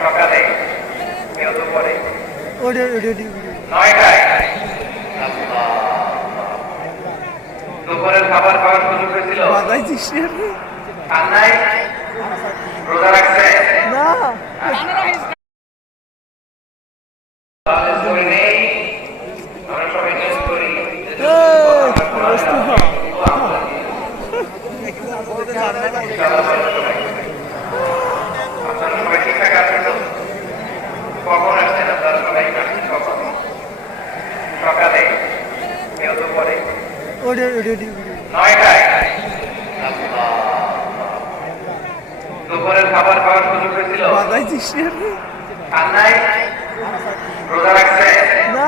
সকালে পরে 9টায় দুপুরের খাবার খাওয়ার সুযোগ হয়েছিল কান্নায় রোজা রাখছে না নেই আমরা সবাই নিউজ করি আপনারা সবাই ঠিকঠাক আছেন তো কখন আসছেন আপনারা সবাই সকালে পরে 9টায় দুপুরের খাবার খাওয়ার সুযোগ হয়েছিল কান্নায় রোজা রাখছে না